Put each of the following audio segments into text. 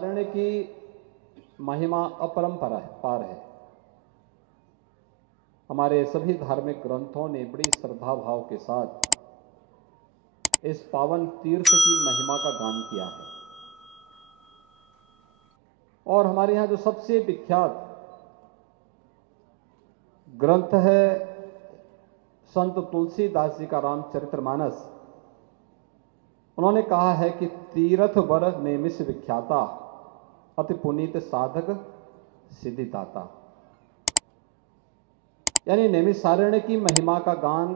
नैमिषारण्य की महिमा अपरंपार है। हमारे सभी धार्मिक ग्रंथों ने बड़ी श्रद्धा भाव के साथ इस पावन तीर्थ की महिमा का गान किया है। और हमारे यहाँ जो सबसे विख्यात ग्रंथ है संत तुलसीदास जी का रामचरितमानस, उन्होंने कहा है कि तीर्थ बर नेमिष विख्याता, अति पुनीत साधक सिद्धिदाता। यानी नैमिषारण्य की महिमा का गान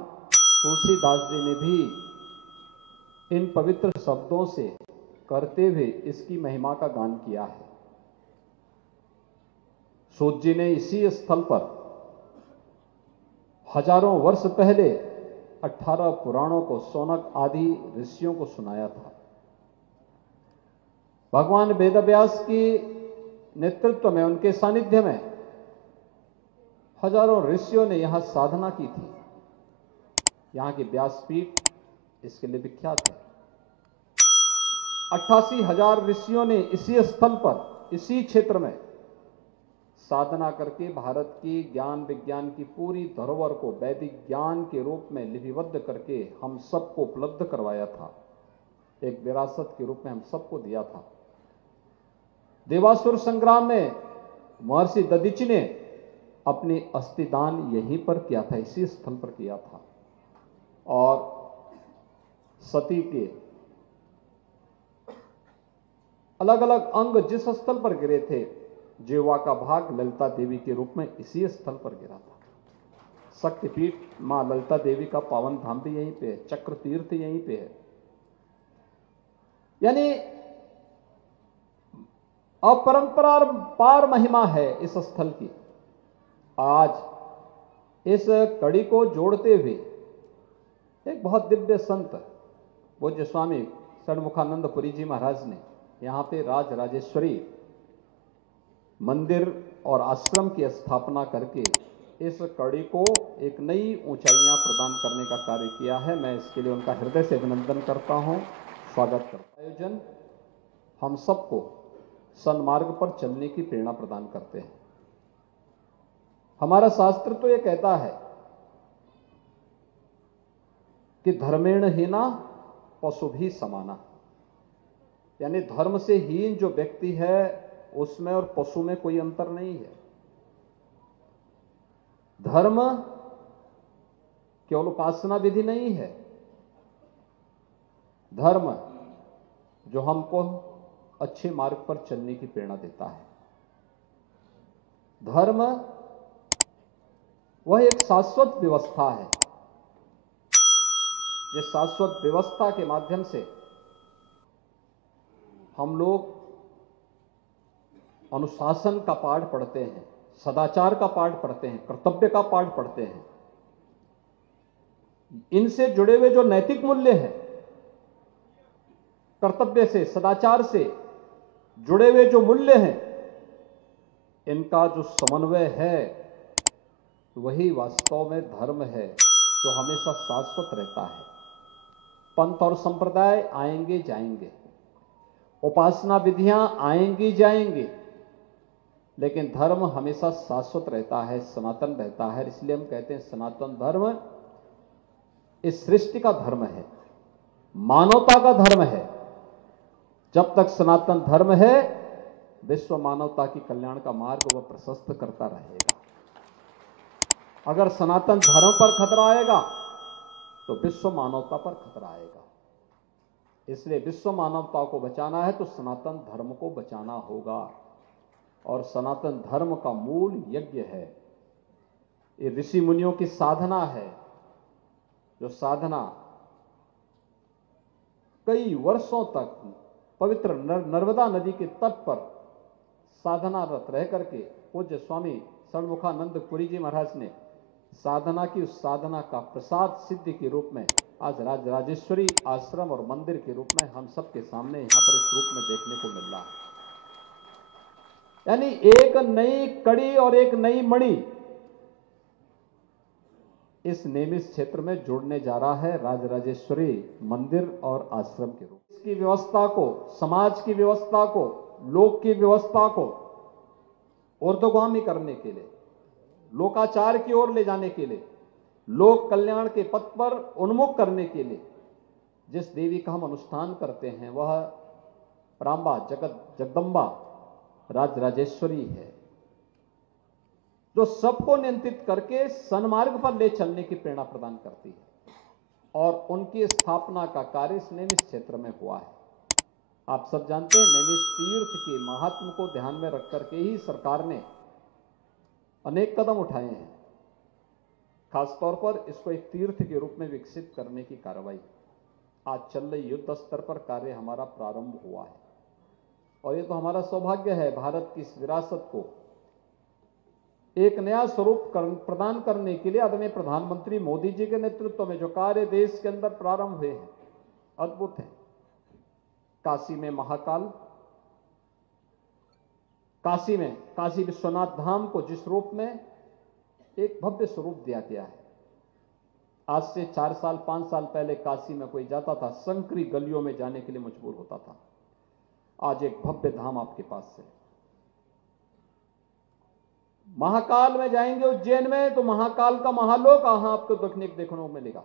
तुलसीदास जी ने भी इन पवित्र शब्दों से करते हुए इसकी महिमा का गान किया है। सूत जी ने इसी स्थल पर हजारों वर्ष पहले 18 पुराणों को शौनक आदि ऋषियों को सुनाया था। भगवान वेदव्यास की नेतृत्व में, उनके सानिध्य में हजारों ऋषियों ने यहां साधना की थी। यहां की व्यासपीठ इसके लिए विख्यात है। 88,000 ऋषियों ने इसी स्थल पर, इसी क्षेत्र में साधना करके भारत की ज्ञान विज्ञान की पूरी धरोहर को वैदिक ज्ञान के रूप में लिपिबद्ध करके हम सबको उपलब्ध करवाया था। एक विरासत के रूप में हम सबको दिया था। देवासुर संग्राम में महर्षि दधीचि ने अपनी अस्थिदान यहीं पर किया था, इसी स्थल पर किया था। और सती के अलग अलग अंग जिस स्थल पर गिरे थे, जिह्वा का भाग ललिता देवी के रूप में इसी स्थल पर गिरा था। शक्तिपीठ मां ललिता देवी का पावन धाम भी यहीं पे है, चक्र तीर्थ यहीं पे है। यानी अपरंपार महिमा है इस स्थल की। आज इस कड़ी को जोड़ते हुए एक बहुत दिव्य संत पूज्य स्वामी षणमुखानंदपुरी जी महाराज ने यहां पे राज राजेश्वरी मंदिर और आश्रम की स्थापना करके इस कड़ी को एक नई ऊंचाइयां प्रदान करने का कार्य किया है। मैं इसके लिए उनका हृदय से अभिनंदन करता हूं, स्वागत करता हूं। आयोजन हम सबको सन्मार्ग पर चलने की प्रेरणा प्रदान करते हैं। हमारा शास्त्र तो यह कहता है कि धर्मेण हीना पशु भी समाना, यानी धर्म से हीन जो व्यक्ति है उसमें और पशु में कोई अंतर नहीं है। धर्म केवल उपासना विधि नहीं है। धर्म जो हमको अच्छे मार्ग पर चलने की प्रेरणा देता है। धर्म वह एक शाश्वत व्यवस्था है, जिस शाश्वत व्यवस्था के माध्यम से हम लोग अनुशासन का पाठ पढ़ते हैं, सदाचार का पाठ पढ़ते हैं, कर्तव्य का पाठ पढ़ते हैं। इनसे जुड़े हुए जो नैतिक मूल्य हैं, कर्तव्य से, सदाचार से जुड़े हुए जो मूल्य हैं, इनका जो समन्वय है वही वास्तव में धर्म है, जो हमेशा शाश्वत रहता है। पंथ और संप्रदाय आएंगे जाएंगे, उपासना विधियां आएंगी जाएंगी, लेकिन धर्म हमेशा शाश्वत रहता है, सनातन रहता है। इसलिए हम कहते हैं सनातन धर्म इस सृष्टि का धर्म है, मानवता का धर्म है। जब तक सनातन धर्म है, विश्व मानवता की कल्याण का मार्ग वह प्रशस्त करता रहेगा। अगर सनातन धर्म पर खतरा आएगा तो विश्व मानवता पर खतरा आएगा। इसलिए विश्व मानवता को बचाना है तो सनातन धर्म को बचाना होगा। और सनातन धर्म का मूल यज्ञ है, ये ऋषि मुनियों की साधना है, जो साधना कई वर्षों तक पवित्र नर्मदा नदी के तट पर साधनारत रह करके पूज्य स्वामी षणमुखानंदपुरी जी महाराज ने साधना की, उस साधना का प्रसाद सिद्धि के रूप में आज राज राजेश्वरी आश्रम और मंदिर के रूप में हम सबके सामने यहां पर इस रूप में देखने को मिल रहा है। यानी एक नई कड़ी और एक नई मणि इस नेमिष क्षेत्र में जुड़ने जा रहा है, राजराजेश्वरी मंदिर और आश्रम के रूप। इसकी व्यवस्था को, समाज की व्यवस्था को लोक की व्यवस्था को ऊर्ध्वगामी करने के लिए, लोकाचार की ओर ले जाने के लिए, लोक कल्याण के पथ पर उन्मुख करने के लिए जिस देवी का हम अनुष्ठान करते हैं वह परांबा जगदम्बा राजराजेश्वरी है, जो सबको नियंत्रित करके सन्मार्ग पर ले चलने की प्रेरणा प्रदान करती है। और उनकी स्थापना का कार्य इस नैमिष क्षेत्र में हुआ है। आप सब जानते हैं, नैमिष तीर्थ के महात्म को ध्यान में रख करके ही सरकार ने अनेक कदम उठाए हैं। खासतौर पर इसको एक तीर्थ के रूप में विकसित करने की कार्रवाई आज चल रही युद्ध स्तर पर कार्य हमारा प्रारंभ हुआ है। और ये तो हमारा सौभाग्य है, भारत की इस विरासत को एक नया स्वरूप प्रदान करने के लिए आदरणीय प्रधानमंत्री मोदी जी के नेतृत्व में जो कार्य देश के अंदर प्रारंभ हुए हैं, अद्भुत है। काशी में महाकाल, काशी में काशी विश्वनाथ धाम को जिस रूप में एक भव्य स्वरूप दिया गया है। आज से 4 साल 5 साल पहले काशी में कोई जाता था, संकरी गलियों में जाने के लिए मजबूर होता था। आज एक भव्य धाम आपके पास है। महाकाल में जाएंगे उज्जैन में तो महाकाल का महालोक वहां आपको देखने को मिलेगा,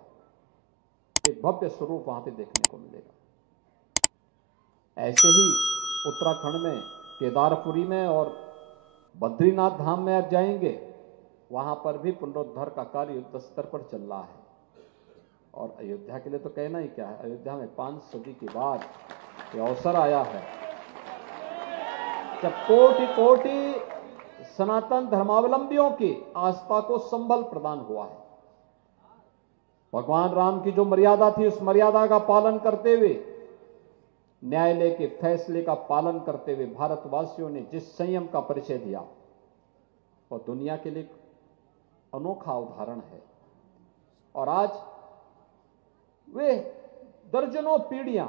एक भव्य स्वरूप वहां पे देखने को मिलेगा। ऐसे ही उत्तराखंड में केदारपुरी में और बद्रीनाथ धाम में आप जाएंगे, वहां पर भी पुनरुद्धार का कार्य युद्ध स्तर पर चल रहा है। और अयोध्या के लिए तो कहना ही क्या है, अयोध्या में 5 सदी के बाद यह अवसर आया है जब कोटि कोटि सनातन धर्मावलंबियों की आस्था को संबल प्रदान हुआ है। भगवान राम की जो मर्यादा थी उस मर्यादा का पालन करते हुए, न्यायालय के फैसले का पालन करते हुए भारतवासियों ने जिस संयम का परिचय दिया वह दुनिया के लिए अनोखा उदाहरण है। और आज वे दर्जनों पीढ़ियां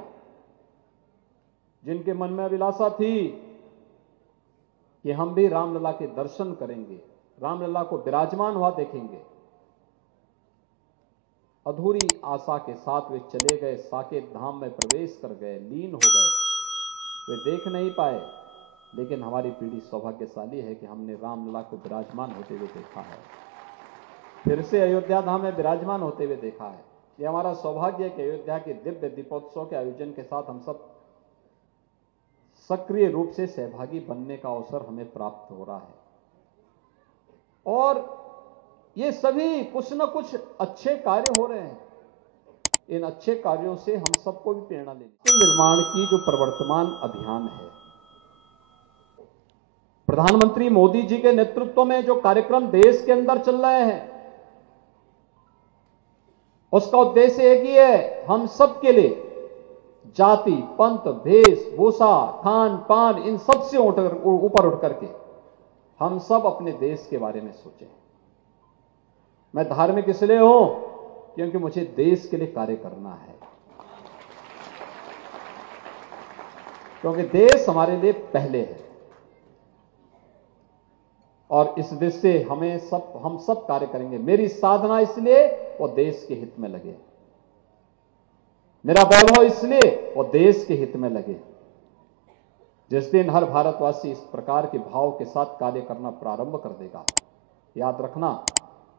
जिनके मन में अभिलाषा थी कि हम भी रामलला के दर्शन करेंगे, रामलला को विराजमान हुआ देखेंगे, अधूरी आशा के साथ वे चले गए, साकेत धाम में प्रवेश कर गए, लीन हो गए, वे देख नहीं पाए। लेकिन हमारी पीढ़ी सौभाग्यशाली है कि हमने रामलला को विराजमान होते हुए देखा है, फिर से अयोध्या धाम में विराजमान होते हुए देखा है। यह हमारा सौभाग्य है कि अयोध्या के दिव्य दीपोत्सव के आयोजन के साथ हम सब सक्रिय रूप से सहभागी बनने का अवसर हमें प्राप्त हो रहा है। और ये सभी कुछ न कुछ अच्छे कार्य हो रहे हैं। इन अच्छे कार्यों से हम सबको भी प्रेरणा लेनी। निर्माण की जो प्रवर्तमान अभियान है, प्रधानमंत्री मोदी जी के नेतृत्व में जो कार्यक्रम देश के अंदर चल रहे हैं, उसका उद्देश्य एक ही है, हम सबके लिए जाति, पंथ, वेशभूषा, खान पान, इन सब से ऊपर उठ करके हम सब अपने देश के बारे में सोचें। मैं धार्मिक इसलिए हूं क्योंकि मुझे देश के लिए कार्य करना है, क्योंकि देश हमारे लिए पहले है। और इस देश से हम सब कार्य करेंगे। मेरी साधना इसलिए वो देश के हित में लगे, मेरा वैभव इसलिए वो देश के हित में लगे। जिस दिन हर भारतवासी इस प्रकार के भाव के साथ कार्य करना प्रारंभ कर देगा, याद रखना,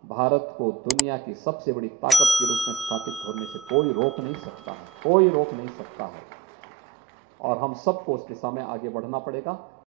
भारत को दुनिया की सबसे बड़ी ताकत के रूप में स्थापित होने से कोई रोक नहीं सकता है, कोई रोक नहीं सकता है। और हम सबको उस दिशा में आगे बढ़ना पड़ेगा।